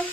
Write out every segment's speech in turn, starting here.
Il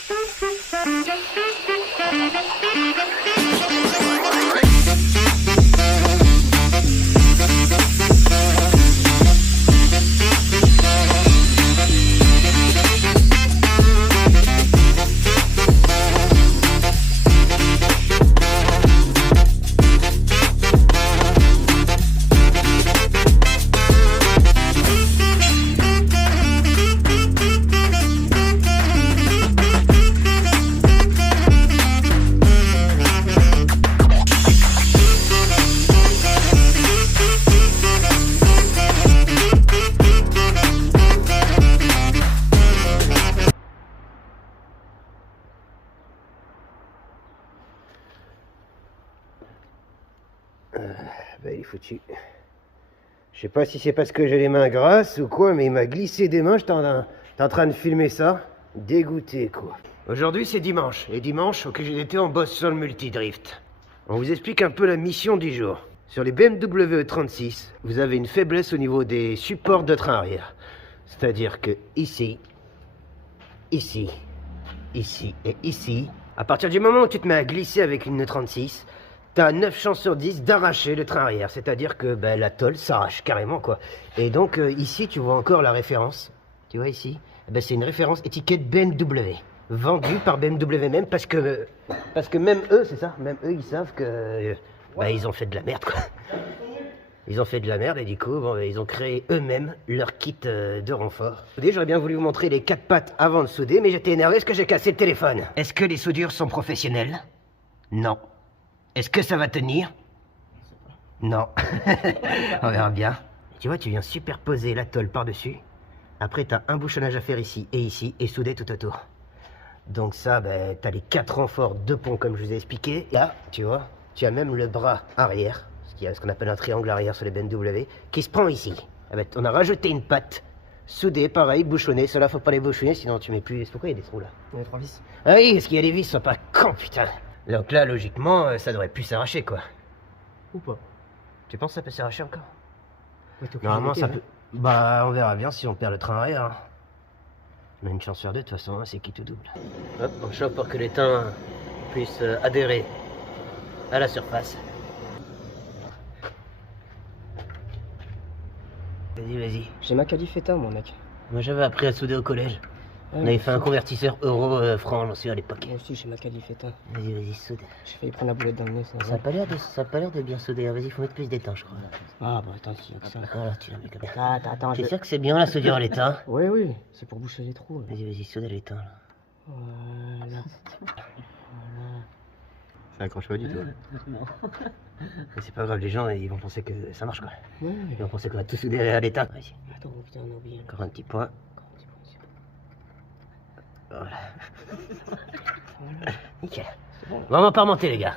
est foutu. Je sais pas si c'est parce que j'ai les mains grasses ou quoi, mais il m'a glissé des mains. T'es en train de filmer ça. Dégoûté, quoi. Aujourd'hui, c'est dimanche. Et dimanche, au KGDT, on bosse sur le multidrift. On vous explique un peu la mission du jour. Sur les BMW E36, vous avez une faiblesse au niveau des supports de train arrière. C'est-à-dire que ici, ici, ici et ici, à partir du moment où tu te mets à glisser avec une E36, t'as 9 chances sur 10 d'arracher le train arrière. C'est-à-dire que la tôle s'arrache carrément, quoi. Et donc, ici, tu vois encore la référence. Tu vois ici, c'est une référence étiquette BMW. Vendue par BMW même, parce que même eux, c'est ça, même eux, ils savent que ils ont fait de la merde, quoi. Ils ont fait de la merde et du coup, ils ont créé eux-mêmes leur kit de renfort. J'aurais bien voulu vous montrer les 4 pattes avant de souder, mais j'étais énervé parce que j'ai cassé le téléphone. Est-ce que les soudures sont professionnelles? Non. Est-ce que ça va tenir? Non. On verra bien. Tu vois, tu viens superposer la tôle par-dessus. Après, t'as un bouchonnage à faire ici, et souder tout autour. Donc ça, t'as les 4 renforts de pont comme je vous ai expliqué. Là, tu vois, tu as même le bras arrière, ce qu'on appelle un triangle arrière sur les BMW, qui se prend ici. On a rajouté une patte, soudée, pareil, bouchonnée. Cela faut pas les bouchonner, sinon tu mets plus... Pourquoi il y a des trous là? Il y a 3 vis. Ah oui, parce qu'il y a des vis, sois pas con, putain. Donc là, logiquement, ça devrait plus s'arracher, quoi. Ou pas? Tu penses que ça peut s'arracher encore? Ouais, Normalement, ça peut... on verra bien si on perd le train arrière. Hein. On a une chance sur 2, de toute façon, hein, c'est qui tout double. Hop, on chauffe pour que l'étain puisse adhérer à la surface. Vas-y, vas-y. J'ai ma califetta, mon mec. Moi, j'avais appris à souder au collège. Ouais, on avait fait un convertisseur euro-franc, j'en suis à l'époque. Moi aussi, j'ai ma califetta. Vas-y, vas-y, soude. J'ai failli prendre la boulette dans le nez. Ça a pas l'air de bien souder. Vas-y, faut mettre plus d'étain, je crois. Ah, bah attends, s'il y a que ça. Voilà, tu la mets comme ça. Attends, C'est sûr que c'est bien la soudure à l'étain? Oui, oui, c'est pour boucher les trous. Là. Vas-y, vas-y, soude à l'étain, là. Voilà. Ça accroche pas du tout. Non. Mais c'est pas grave, les gens ils vont penser que ça marche, quoi. Ouais. Ils vont penser qu'on va tout souder à l'étain. Vas-y. Attends, putain, on a oublié. Encore un petit point. Voilà. Nickel. Bon, on va pas remonter, les gars.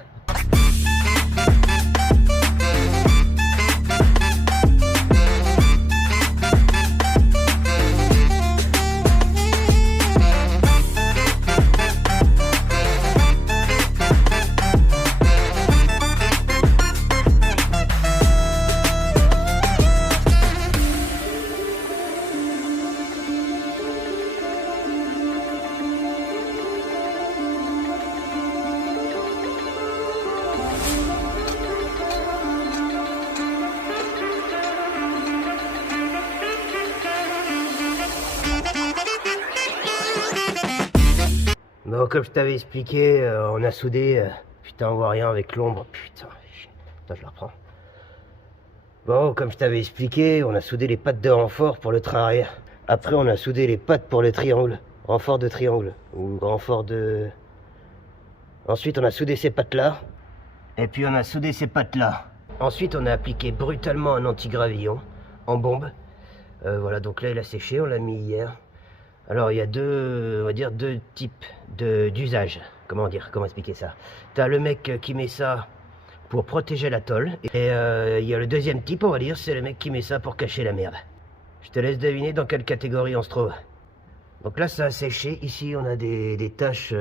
Bon, comme je t'avais expliqué, on a soudé. Putain, on voit rien avec l'ombre. Putain, attends, je la reprends. Bon, comme je t'avais expliqué, on a soudé les pattes de renfort pour le train arrière. Après, on a soudé les pattes pour le triangle. Renfort de triangle. Ou renfort de... Ensuite, on a soudé ces pattes-là. Et puis, on a soudé ces pattes-là. Ensuite, on a appliqué brutalement un anti-gravillon en bombe. Voilà, donc là, il a séché, on l'a mis hier. Alors, il y a deux, on va dire, deux types d'usage. Comment expliquer ça? T'as le mec qui met ça pour protéger la tôle. Et il y a le deuxième type, on va dire, c'est le mec qui met ça pour cacher la merde. Je te laisse deviner dans quelle catégorie on se trouve. Donc là, ça a séché. Ici, on a des taches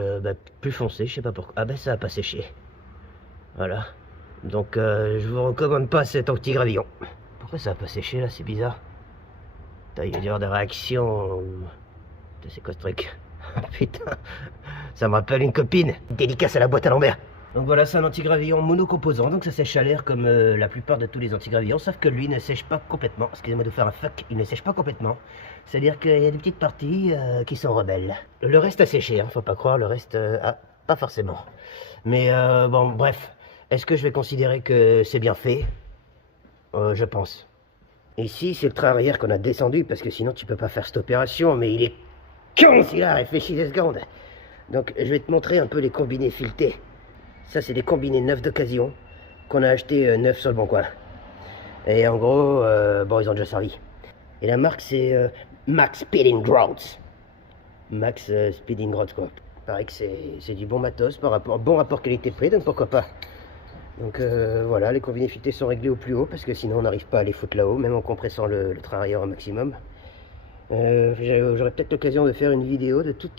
plus foncées, je sais pas pourquoi. Ah ben, ça a pas séché. Voilà. Donc, je vous recommande pas cet anti-gravillon. Pourquoi ça a pas séché, là? C'est bizarre. Il y a dû y avoir des réactions... C'est quoi ce truc? Putain. Ça me rappelle une copine. Dédicace à la boîte à l'envers. Donc voilà, c'est un antigravillon monocomposant, donc ça sèche à l'air comme la plupart de tous les antigravillons, sauf que lui ne sèche pas complètement. Excusez-moi de vous faire un fuck, il ne sèche pas complètement. C'est-à-dire qu'il y a des petites parties qui sont rebelles. Le reste a séché, hein, faut pas croire, le reste, pas forcément. Mais bon, bref, est-ce que je vais considérer que c'est bien fait? Je pense. Ici, c'est le train arrière qu'on a descendu, parce que sinon tu peux pas faire cette opération, mais il est con celui-là, réfléchis 2 secondes. Donc je vais te montrer un peu les combinés filetés. Ça, c'est des combinés neufs d'occasion qu'on a acheté neufs sur le bon coin. Et en gros, bon, ils ont déjà servi. Et la marque, c'est Max Speeding Rods. Max Speeding Rods, quoi. Pareil que c'est du bon matos, par rapport, bon rapport qualité-prix, donc pourquoi pas. Donc voilà, les combinés filetés sont réglés au plus haut, parce que sinon on n'arrive pas à les foutre là-haut, même en compressant le train arrière au maximum. J'aurai peut-être l'occasion de faire une vidéo de tout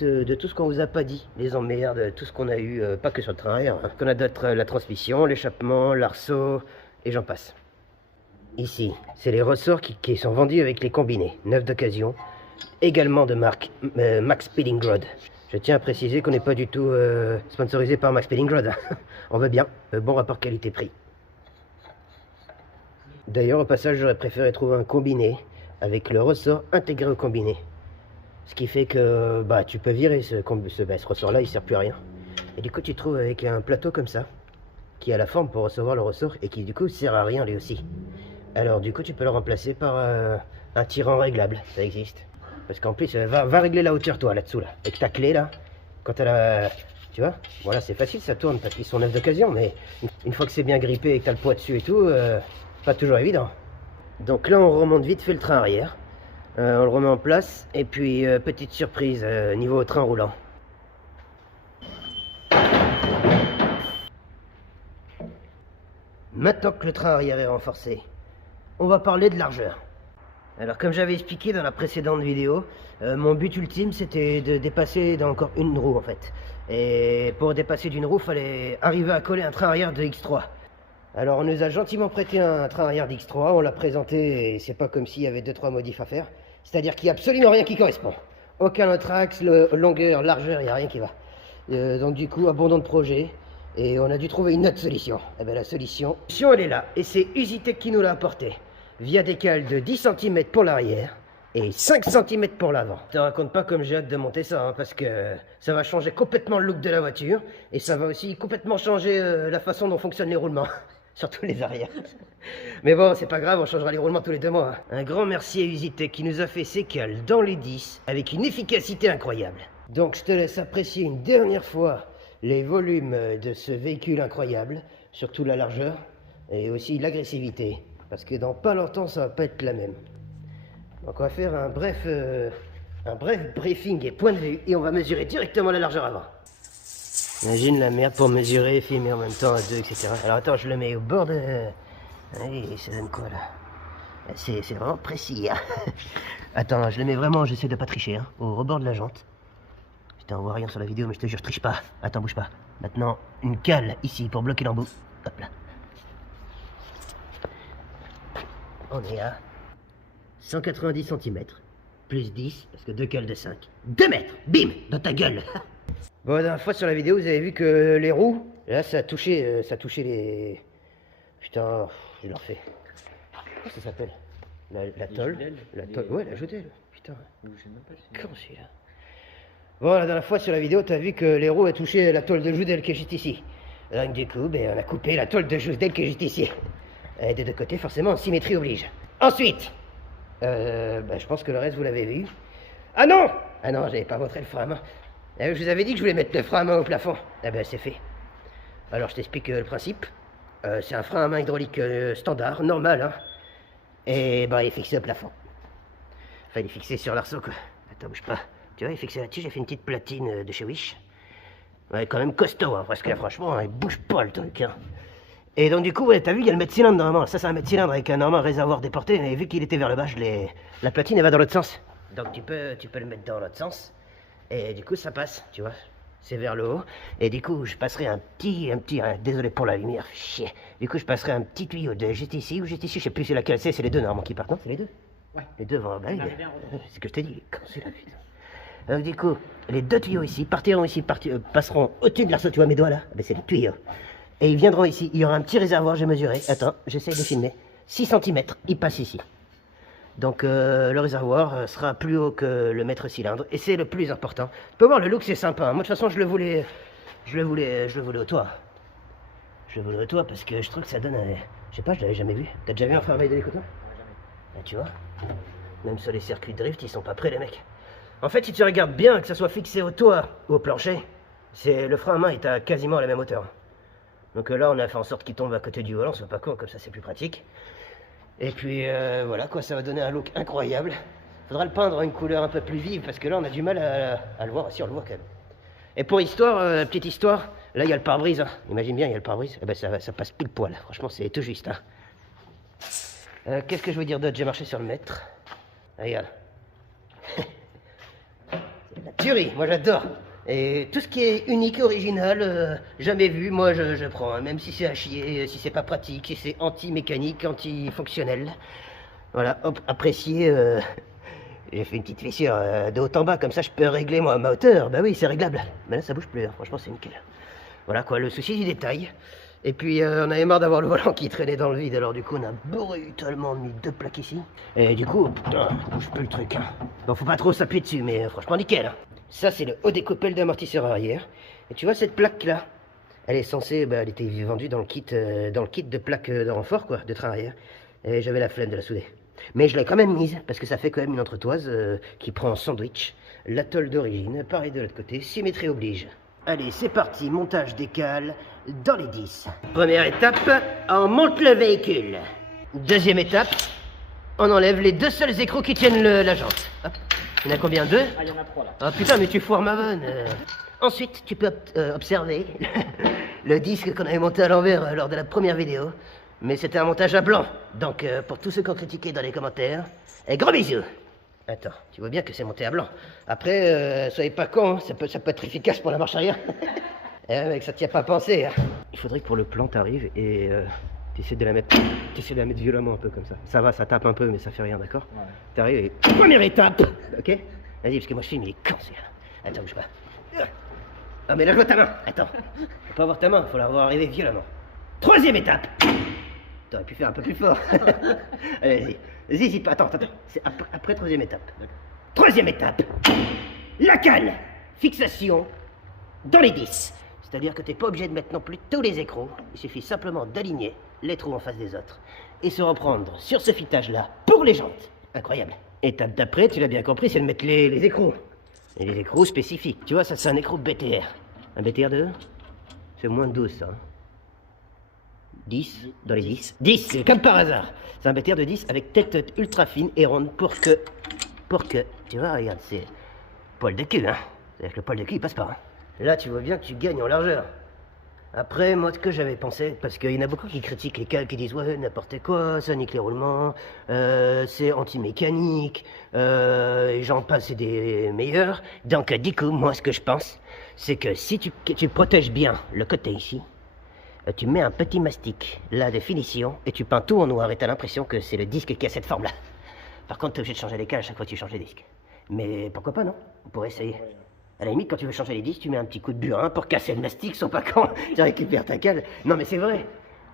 ce qu'on vous a pas dit, les emmerdes, tout ce qu'on a eu, pas que sur le train arrière, hein, qu'on a d'autres, la transmission, l'échappement, l'arceau, et j'en passe. Ici, c'est les ressorts qui sont vendus avec les combinés, neufs d'occasion, également de marque Max Speeding Rod. Je tiens à préciser qu'on n'est pas du tout sponsorisé par Max Speeding Rod, hein. On veut bien, bon rapport qualité-prix. D'ailleurs, au passage, j'aurais préféré trouver un combiné avec le ressort intégré au combiné. Ce qui fait que bah, tu peux virer ce ressort-là, il ne sert plus à rien. Et du coup, tu te trouves avec un plateau comme ça, qui a la forme pour recevoir le ressort et qui du coup sert à rien lui aussi. Alors du coup, tu peux le remplacer par un tirant réglable, ça existe. Parce qu'en plus, va régler la hauteur toi là-dessous, là. Avec ta clé là, quand elle a... Tu vois, voilà, c'est facile, ça tourne parce qu'ils sont neufs d'occasion, mais une fois que c'est bien grippé et que tu as le poids dessus et tout, c'est pas toujours évident. Donc là, on remonte vite fait le train arrière. On le remet en place. Et puis, petite surprise niveau train roulant. Maintenant que le train arrière est renforcé, on va parler de largeur. Alors, comme j'avais expliqué dans la précédente vidéo, mon but ultime, c'était de dépasser d'encore une roue, en fait. Et pour dépasser d'une roue, il fallait arriver à coller un train arrière de X3. Alors on nous a gentiment prêté un train arrière d'X3, on l'a présenté et c'est pas comme s'il y avait 2-3 modifs à faire. C'est-à-dire qu'il n'y a absolument rien qui correspond. Aucun autre axe, longueur, largeur, il n'y a rien qui va. Donc du coup, abandon de projet et on a dû trouver une autre solution. Et bien la solution, elle est là et c'est Usitech qui nous l'a apportée. Via des cales de 10 cm pour l'arrière et 5 cm pour l'avant. Je te raconte pas comme j'ai hâte de monter ça, hein, parce que ça va changer complètement le look de la voiture et ça va aussi complètement changer la façon dont fonctionnent les roulements. Surtout les arrières. Mais bon, c'est pas grave, on changera les roulements tous les 2 mois. Hein. Un grand merci à Usitech qui nous a fait ces cales dans les 10 avec une efficacité incroyable. Donc je te laisse apprécier une dernière fois les volumes de ce véhicule incroyable, surtout la largeur et aussi l'agressivité. Parce que dans pas longtemps, ça va pas être la même. Donc on va faire un bref briefing et point de vue et on va mesurer directement la largeur avant. Imagine la merde pour mesurer, filmer en même temps à 2, etc. Alors attends, je le mets au bord de... Allez, ça donne quoi là? C'est vraiment précis. Hein. Attends, je le mets vraiment, j'essaie de pas tricher, hein, au rebord de la jante. Putain, on voit rien sur la vidéo, mais je te jure, je triche pas. Attends, bouge pas. Maintenant, une cale ici pour bloquer l'embout. Hop là. On est à 190 cm, plus 10, parce que 2 cales de 5. 2 mètres, bim, dans ta gueule. Bon, la dernière fois sur la vidéo, vous avez vu que les roues, là, ça touchait les... Putain, je leur fais. Comment ça s'appelle? La tôle. La tôle. Ouais, la joutelle. Putain. Comment c'est là? Bon, la dernière fois sur la vidéo, t'as vu que les roues, elles touchaient la tôle de joutelle qui est juste ici. Donc du coup, ben, on a coupé la tôle de joutelle qui est juste ici. Et des deux côtés, forcément, symétrie oblige. Ensuite, je pense que le reste, vous l'avez vu. Ah non! Ah non, j'avais pas montré le frein à main. Je vous avais dit que je voulais mettre le frein à main au plafond. Ah ben c'est fait. Alors je t'explique le principe. C'est un frein à main hydraulique standard, normal, hein. Et bah il est fixé au plafond. Enfin il est fixé sur l'arceau quoi. Attends, bouge pas. Tu vois, il est fixé là-dessus, j'ai fait une petite platine de chez Wish. Ouais, quand même costaud, hein, parce que là franchement, hein, il bouge pas le truc, hein. Et donc du coup, ouais, t'as vu, il y a le mètre-cylindre normalement. Ça c'est un mètre-cylindre avec un normal réservoir déporté, mais vu qu'il était vers le bas, la platine elle va dans l'autre sens. Donc tu peux le mettre dans l'autre sens. Et du coup, ça passe, tu vois. C'est vers le haut. Et du coup, je passerai un petit, désolé pour la lumière, chier. Du coup, je passerai un petit tuyau de juste ici ou juste ici, je sais plus c'est laquelle c'est les deux normalement qui partent, non? C'est les deux? Ouais. Les deux vont, bah oui, c'est ce que je t'ai dit, quand c'est la putain. Donc du coup, les deux tuyaux ici partiront ici, passeront au-dessus de l'arceau, tu vois mes doigts là? Ben, c'est les tuyaux. Et ils viendront ici, il y aura un petit réservoir, j'ai mesuré. Attends, j'essaye de filmer. 6 cm, il passe ici. Donc le réservoir sera plus haut que le mètre cylindre. Et c'est le plus important. Tu peux voir, le look c'est sympa. Moi de toute façon, je le voulais au toit. Je le voulais au toit parce que je trouve que ça donne un... Je sais pas, je l'avais jamais vu. T'as déjà vu un frein d'hélicoptère? Ah, tu vois, même sur les circuits de drift, ils sont pas prêts les mecs. En fait, si tu regardes bien, que ça soit fixé au toit ou au plancher, le frein à main est à quasiment la même hauteur. Donc là, on a fait en sorte qu'il tombe à côté du volant, soit pas con, comme ça c'est plus pratique. Et puis voilà quoi, ça va donner un look incroyable. Faudra le peindre une couleur un peu plus vive, parce que là on a du mal à le voir. Si, on le voit quand même. Et pour histoire, petite histoire, là il y a le pare-brise. Hein. Imagine bien, il y a le pare-brise. Eh ben ça passe pile poil. Franchement, c'est tout juste. Hein. Qu'est-ce que je veux dire d'autre? J'ai marché sur le mètre. Regarde. C'est la tuerie, moi j'adore. Et tout ce qui est unique, original, jamais vu, moi je prends. Hein. Même si c'est à chier, si c'est pas pratique, si c'est anti-mécanique, anti-fonctionnel. Voilà, hop, apprécié. J'ai fait une petite fissure de haut en bas, comme ça je peux régler moi ma hauteur. Bah oui, c'est réglable. Mais là ça bouge plus, hein. Franchement c'est nickel. Voilà quoi, le souci du détail. Et puis on avait marre d'avoir le volant qui traînait dans le vide, alors du coup on a brutalement mis 2 plaques ici. Et du coup, putain, bouge plus le truc. Hein. Bon, faut pas trop s'appuyer dessus, mais franchement nickel. Hein. Ça c'est le haut découpel d'amortisseur arrière. Et tu vois cette plaque là, elle est censée, elle était vendue dans le kit de plaques de renfort quoi, de train arrière. Et j'avais la flemme de la souder. Mais je l'ai quand même mise, parce que ça fait quand même une entretoise qui prend en sandwich. La tôle d'origine, pareil de l'autre côté, symétrie oblige. Allez, c'est parti, montage des cales dans les 10. Première étape, on monte le véhicule. Deuxième étape, on enlève les 2 seuls écrous qui tiennent la jante. Hop. Il y en a combien? 2? Ah, il y en a 3 là. Ah putain, mais tu foires ma vanne. Ensuite, tu peux observer le disque qu'on avait monté à l'envers lors de la première vidéo. Mais c'était un montage à blanc. Donc, pour tous ceux qui ont critiqué dans les commentaires, gros bisous. Attends, tu vois bien que c'est monté à blanc. Après, soyez pas cons, hein, ça peut être efficace pour la marche arrière. Mec, ça tient pas à penser. Hein. Il faudrait que pour le plan, t'arrives et t'essaies de la mettre violemment un peu comme ça. Ça va, ça tape un peu, mais ça fait rien, d'accord? Ouais. T'arrives et... Première étape. Ok? Vas-y, parce que moi je filme, il est con, celui-là. Attends, bouge pas. Ah, mais lâche-moi ta main. Attends. Faut pas avoir ta main, faut la voir arriver violemment. Troisième étape. T'aurais pu faire un peu plus fort. Allez, vas-y. Vas-y, hésite pas. Attends. C'est après troisième étape. Troisième étape. La cale. Fixation dans les 10. C'est-à-dire que t'es pas obligé de mettre non plus tous les écrous. Il suffit simplement d'aligner les trous en face des autres. Et se reprendre sur ce fitage-là pour les jantes. Incroyable. Étape d'après, tu l'as bien compris, c'est de mettre les écrous. Et les écrous spécifiques. Tu vois, ça c'est un écrou BTR. Un BTR de... C'est moins de 12 ça. 10 dans les 10. 10, c'est comme par hasard. C'est un BTR de 10 avec tête ultra fine et ronde pour que... Tu vois, regarde, c'est... Poil de cul, hein. C'est-à-dire que le poil de cul, il passe pas. Hein. Là, tu vois bien que tu gagnes en largeur. Après, moi, ce que j'avais pensé, parce qu'il y en a beaucoup qui critiquent les cales, qui disent « Ouais, n'importe quoi, ça nique les roulements, c'est anti-mécanique, et j'en passe des meilleurs. » Donc, du coup, moi, ce que je pense, c'est que si tu protèges bien le côté ici, tu mets un petit mastic, là, de finition, et tu peins tout en noir, et t'as l'impression que c'est le disque qui a cette forme-là. Par contre, t'es obligé de changer les cales à chaque fois que tu changes les disques. Mais pourquoi pas, non? On pourrait essayer. À la limite, quand tu veux changer les disques, tu mets un petit coup de burin pour casser le mastic, sans pas quand tu récupères ta cale. Non, mais c'est vrai.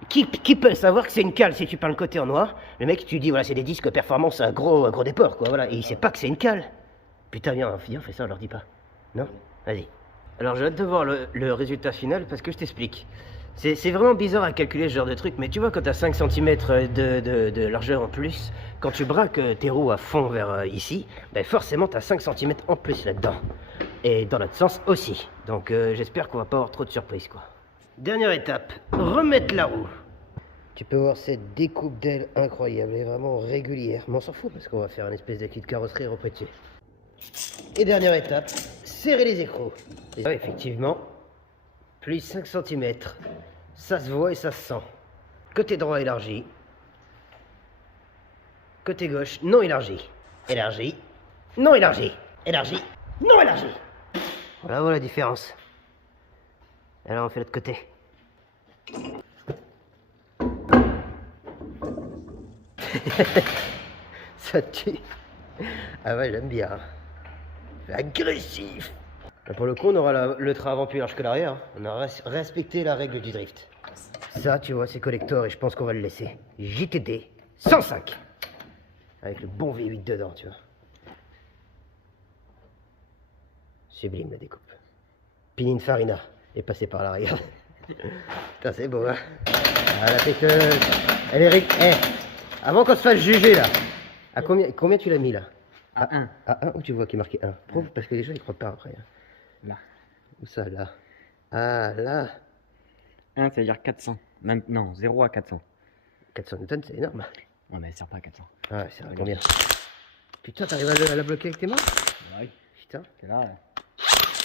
Qui peut savoir que c'est une cale si tu peins le côté en noir? Le mec, tu dis, voilà, c'est des disques performance à gros déport, quoi, voilà. Et il sait pas que c'est une cale. Putain, viens, on fait ça, on leur dit pas. Non? Vas-y. Alors, j'ai hâte de voir le résultat final, parce que je t'explique. C'est vraiment bizarre à calculer ce genre de truc, mais tu vois, quand t'as 5 cm de largeur en plus, quand tu braques tes roues à fond vers ici, ben forcément t'as 5 cm en plus là-dedans. Et dans l'autre sens aussi. Donc j'espère qu'on va pas avoir trop de surprises, quoi. Dernière étape, remettre la roue. Tu peux voir cette découpe d'aile incroyable, elle est vraiment régulière. Mais on s'en fout parce qu'on va faire une espèce de kit carrosserie reprétier. Et dernière étape, serrer les écrous. Et effectivement, plus 5 cm. Ça se voit et ça se sent. Côté droit élargi. Côté gauche, non élargi. Élargi, non élargi. Élargi, non élargi. Voilà, voilà la différence. Alors on fait l'autre côté. Ça tue. Ah ouais, j'aime bien. Agressif. Là, pour le coup, on aura le train avant plus large que l'arrière. Hein. On a respecté la règle du drift. Ça, tu vois, c'est collector et je pense qu'on va le laisser. JTD 105. Avec le bon V8 dedans, tu vois. Sublime la découpe. Pininfarina est passé par là, regarde. Putain, c'est beau, hein. Ah, la péteuse. Elle est... avant qu'on se fasse juger, là. À combien tu l'as mis, là? À 1. À 1, où tu vois qu'il est marqué 1? Prouve, parce que les gens, ils croient pas après. Hein. Là. Où ça, là? Ah, là. 1, ça veut dire 400. Même, non, 0 à 400. 400 Newton, c'est énorme. Ouais, mais elle sert pas à 400. Ah, ouais, c'est combien? Putain, t'arrives à la bloquer avec tes mains? Oui. Putain. C'est là.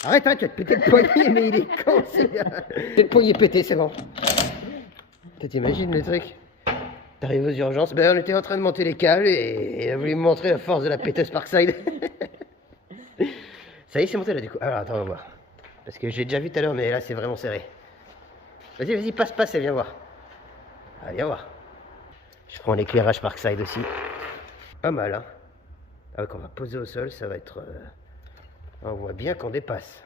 Arrête, tu vas te péter le poignet, mais il est con, c'est le poignet pété, c'est bon. T'imagines le truc? T'arrives aux urgences, ben on était en train de monter les câbles et elle a voulu me montrer la force de la péteuse Parkside. Ça y est, c'est monté là du coup. Alors attends, on va voir. Parce que j'ai déjà vu tout à l'heure, mais là c'est vraiment serré. Vas-y, passe et viens voir. Ah, viens voir. Je prends l'éclairage Parkside aussi. Pas mal, hein. Ah, quand on va poser au sol, ça va être... On voit bien qu'on dépasse.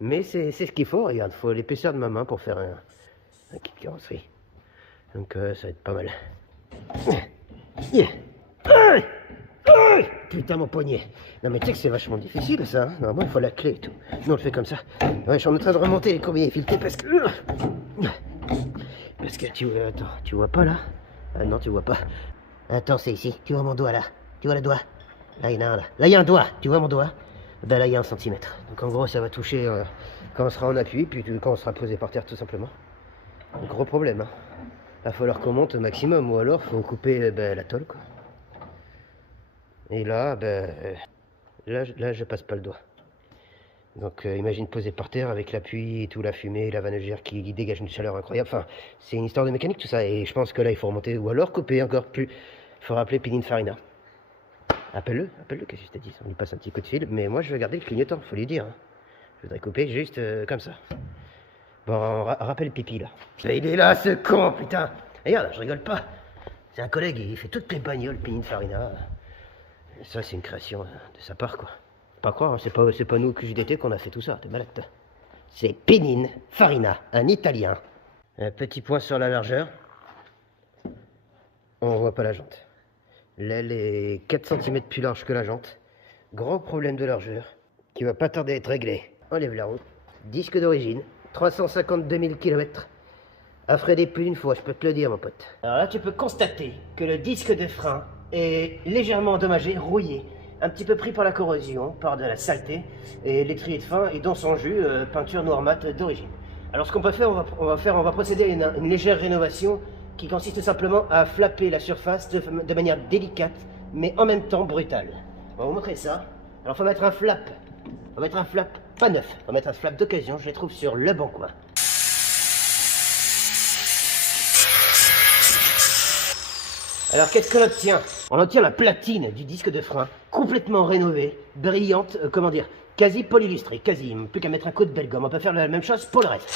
Mais c'est ce qu'il faut, regarde, il faut l'épaisseur de ma main pour faire un kit carrosserie. Donc ça va être pas mal. Putain, mon poignet. Non mais tu sais que c'est vachement difficile ça. Hein. Normalement il faut la clé et tout. Nous on le fait comme ça. Ouais, je suis en train de remonter les combinaisons filetés parce que... Parce que tu... Attends, tu vois pas là? Ah non, tu vois pas. Attends, c'est ici. Tu vois mon doigt là? Tu vois le doigt? Là, il y en a un là. Là, il y a un doigt. Tu vois mon doigt? Ben là, il y a 1 centimètre. Donc en gros, ça va toucher quand on sera en appui, puis quand on sera posé par terre tout simplement. Un gros problème. Hein. Il va falloir qu'on monte au maximum, ou alors faut couper la tôle quoi. Et là, là je passe pas le doigt. Donc imagine poser par terre avec l'appui et tout, la fumée, la vanagère qui dégage une chaleur incroyable. Enfin, c'est une histoire de mécanique tout ça, et je pense que là il faut remonter, ou alors couper encore plus. Il faut rappeler Pininfarina. Appelle-le, qu'est-ce que je t'ai dit? On lui passe un petit coup de fil, mais moi je vais garder le clignotant, faut lui dire. Hein. Je voudrais couper juste comme ça. Bon, rappelle Pipi là. Il est là ce con, putain. Regarde, je rigole pas. C'est un collègue, il fait toutes les bagnoles, Pininfarina. Ça, c'est une création de sa part, quoi. Pas croire, hein, c'est pas nous, QJDT, qu'on a fait tout ça, t'es malade. C'est Pininfarina, un Italien. Un petit point sur la largeur. On voit pas la jante. L'aile est 4 cm plus large que la jante. Gros problème de largeur, qui va pas tarder à être réglé. Enlève la roue. Disque d'origine, 352 000 km. Affrédé plus d'une fois, je peux te le dire, mon pote. Alors là, tu peux constater que le disque de frein est légèrement endommagé, rouillé, un petit peu pris par la corrosion, par de la saleté, et l'étrier de frein est dans son jus, peinture noir mat d'origine. Alors ce qu'on peut faire, on va procéder à une légère rénovation qui consiste simplement à flapper la surface de manière délicate, mais en même temps brutale. On va vous montrer ça. Alors il faut mettre un flap. On va mettre un flap pas neuf, on va mettre un flap d'occasion, je les trouve sur Le Bon Coin. Alors qu'est-ce qu'on obtient? On obtient la platine du disque de frein, complètement rénovée, brillante, comment dire, quasi polylustrée, quasi, plus qu'à mettre un coup de belle gomme, on peut faire la même chose pour le reste.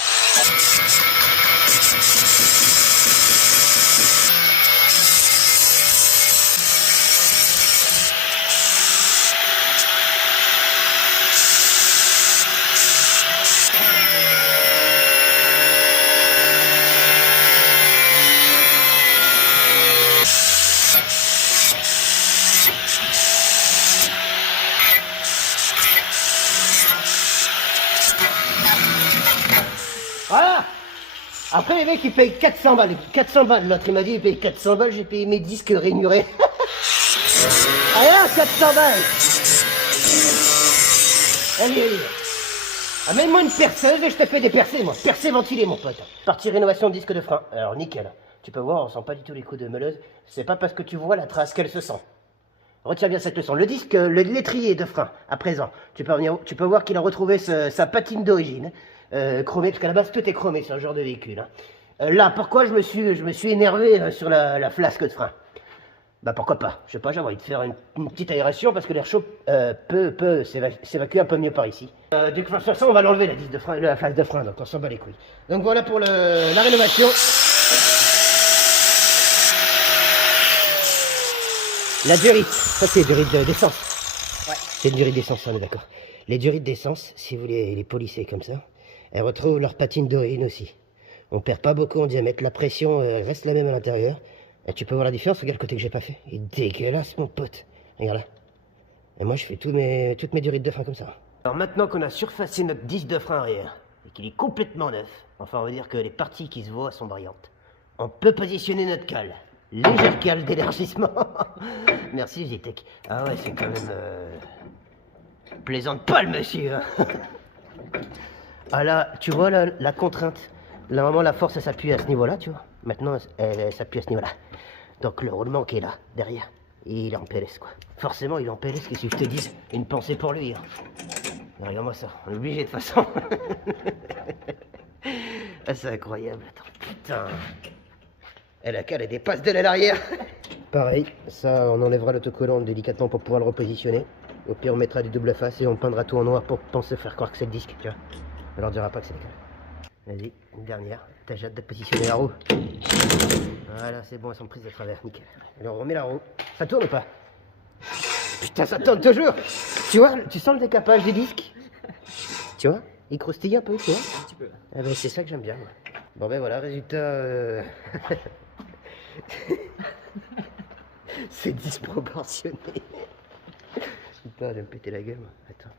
Voilà. Après les mecs ils payent 400 balles. 400 balles, l'autre il m'a dit il paye 400 balles, j'ai payé mes disques rainurés. Rien, 400 balles. Allez. Amène-moi une perceuse et je te fais des percées moi. Percées ventilées mon pote. Partie rénovation de disque de frein. Alors nickel. Tu peux voir, on sent pas du tout les coups de meuleuse. C'est pas parce que tu vois la trace qu'elle se sent. Retiens bien cette leçon. Le disque, l'étrier de frein, à présent, tu peux voir qu'il a retrouvé sa patine d'origine. Chromé, parce qu'à la base tout est chromé sur ce genre de véhicule. Hein. Là, pourquoi je me suis énervé sur la flasque de frein? Bah pourquoi pas? Je sais pas, j'ai envie de faire une petite aération parce que l'air chaud peut s'évacuer un peu mieux par ici. De toute façon, on va l'enlever la flasque de frein, donc on s'en bat les couilles. Donc voilà pour la rénovation. La durite, ça c'est durite d'essence. Ouais. C'est une durite d'essence, on est d'accord. Les durite d'essence, si vous les polissez comme ça, elles retrouvent leur patine d'origine aussi. On perd pas beaucoup en diamètre, la pression reste la même à l'intérieur. Et tu peux voir la différence, regarde le côté que j'ai pas fait. Il est dégueulasse mon pote. Regarde là. Et moi je fais toutes mes durites de frein comme ça. Alors maintenant qu'on a surfacé notre disque de frein arrière, et qu'il est complètement neuf, enfin on va dire que les parties qui se voient sont brillantes, on peut positionner notre cale. Légère cale d'élargissement. Merci JTech. Ah ouais, c'est quand même... plaisante pas le monsieur. Hein. Ah là, tu vois là, la contrainte. Là, vraiment, la force, elle s'appuie à ce niveau-là, tu vois. Maintenant, elle s'appuie à ce niveau-là. Donc, le roulement qui est là, derrière, il est en PLS, quoi. Forcément, il est en PLS, qu'est-ce que je te dise? Une pensée pour lui. Hein. Regarde-moi ça, on est obligé de toute façon. Ah, c'est incroyable. Attends, putain. Et la cale, elle dépasse de l'aile arrière. Pareil, ça, on enlèvera l'autocollant délicatement pour pouvoir le repositionner. Au pire, on mettra du double face et on peindra tout en noir pour penser faire croire que c'est le disque, tu vois. On leur dira pas que c'est le cale. Vas-y, une dernière. T'as hâte de positionner la roue. Voilà, c'est bon, elles sont prises de travers, nickel. Alors, on remet la roue. Ça tourne ou pas? Putain, ça tourne toujours. Tu vois, tu sens le décapage des disques? Tu vois, il croustille un peu, tu vois. Un petit peu. Ah ben, c'est ça que j'aime bien, moi. Bon ben voilà, résultat... c'est disproportionné. Putain, je vais me péter la gueule, moi. Attends.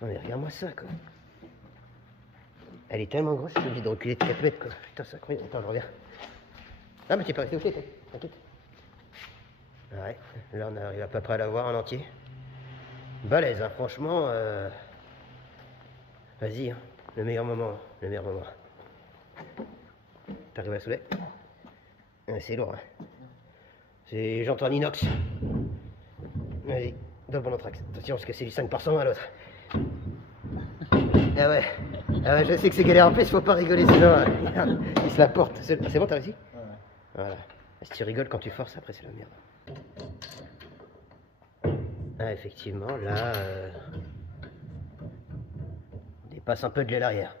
Non mais regarde-moi ça, quoi. Elle est tellement grosse, je suis obligé de reculer de 4 mètres, quoi. Putain, c'est incroyable. Attends, je reviens. Ah, mais t'es pas resté au pied, t'inquiète. Ouais, là on arrive à peu près à la voir en entier. Balèze, hein, franchement. Vas-y, hein. Le meilleur moment, le meilleur moment. T'arrives à soulever? C'est lourd, hein. C'est jantes en inox. Vas-y, double entraxe. Attention, parce que c'est du 5% à l'autre. Ah ouais. Ah ouais, je sais que c'est galère en plus, faut pas rigoler sinon il se la porte. C'est bon, t'as réussi? Ouais. Voilà. Si tu rigoles quand tu forces, après c'est la merde. Ah effectivement, là... on dépasse un peu de l'aile arrière.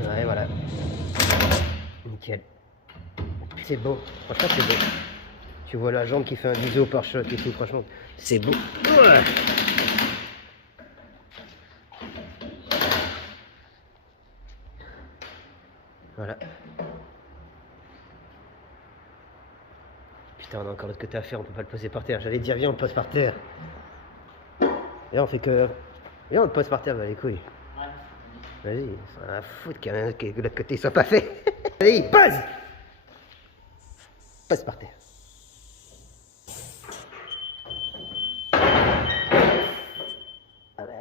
Ouais, voilà. Nickel. C'est beau. Franchement, c'est beau. Tu vois la jambe qui fait un bisou au pare-choc et tout, franchement, c'est beau. Ouais. Voilà. Putain, on a encore l'autre côté à faire, on peut pas le poser par terre. J'allais dire, viens, on le pose par terre. Et là, on fait que... Viens, on le pose par terre, bah les couilles. Vas-y, ça va foutre que l'autre côté soit pas fait. Allez, pose! Pose par terre. Ah bah...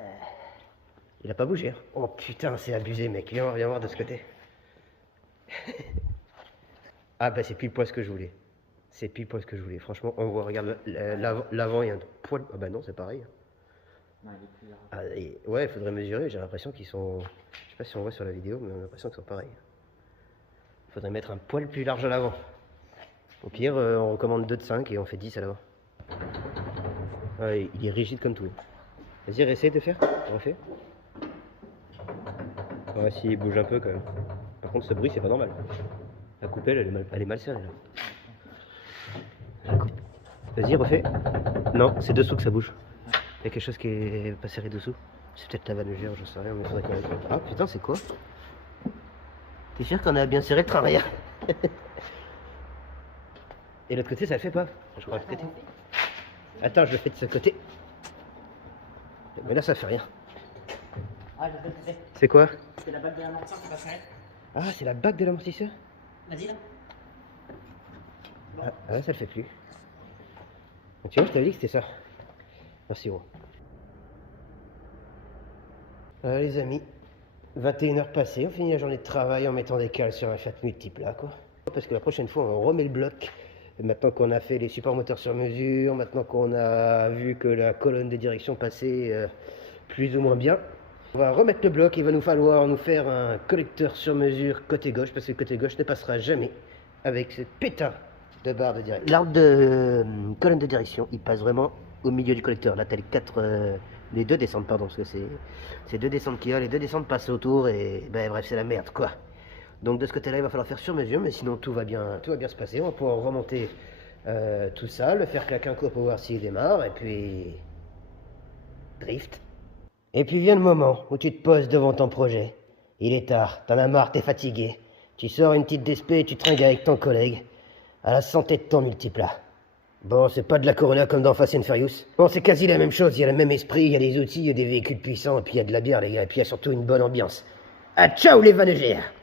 Il a pas bougé. Hein. Oh putain, c'est abusé, mec. Viens voir de ce côté. Ah bah c'est pile poil ce que je voulais. C'est pile poil ce que je voulais. Franchement, on voit, regarde, l'avant, il y a un poil... Ah bah non, c'est pareil. Non, il est plus large. Ah, ouais, il faudrait mesurer. J'ai l'impression qu'ils sont... Je sais pas si on voit sur la vidéo, mais on a l'impression qu'ils sont pareils. Il faudrait mettre un poil plus large à l'avant. Au pire, on recommande 2 de 5 et on fait 10 à l'avant. Ouais, il est rigide comme tout. Vas-y, essaye de faire. Refais. Ouais, si, il bouge un peu quand même. Par contre, ce bruit, c'est pas normal. La coupelle, elle est mal serrée là. Vas-y, refais. Non, c'est dessous que ça bouge. Il y a quelque chose qui est pas serré dessous. C'est peut-être la vanne gère, je sais rien, mais faudrait qu'on... Ah putain, c'est quoi? T'es sûr qu'on a bien serré le train, regarde. Et l'autre côté, ça le fait pas? Je crois de côté. Attends, je le fais de ce côté. Mais là, ça fait rien. Ah, j'ai pas fait. C'est quoi? C'est la bague de l'amortisseur qui va faire. Ah, c'est la bague de l'amortisseur? Vas-y, là. Bon. Ah, ça le fait plus. Donc, tu vois, je t'avais dit que c'était ça. Merci, gros. Voilà, les amis. 21h passées, on finit la journée de travail en mettant des cales sur un Fiat Multipla, quoi. Parce que la prochaine fois, on remet le bloc. Maintenant qu'on a fait les supports moteurs sur mesure, maintenant qu'on a vu que la colonne de direction passait plus ou moins bien, on va remettre le bloc. Il va nous falloir nous faire un collecteur sur mesure côté gauche, parce que le côté gauche ne passera jamais avec ce pétard de barre de direction. L'arbre de colonne de direction, il passe vraiment au milieu du collecteur. Là, t'as les 2 descentes, pardon, parce que c'est 2 descentes qu'il y a. Les 2 descentes passent autour et ben bref, c'est la merde, quoi. Donc de ce côté-là, il va falloir faire sur mesure, mais sinon tout va bien se passer. On va pouvoir remonter tout ça, le faire claquer un coup pour voir s'il démarre, et puis Drift. Et puis vient le moment où tu te poses devant ton projet. Il est tard, t'en as marre, t'es fatigué. Tu sors une petite DSP et tu tringues avec ton collègue. À la santé de ton multiplat. Bon, c'est pas de la Corona comme dans Fast and Furious. Bon, c'est quasi la même chose, il y a le même esprit, il y a des outils, il y a des véhicules puissants, et puis il y a de la bière, les gars, et puis il y a surtout une bonne ambiance. Ah, ciao les vanégères!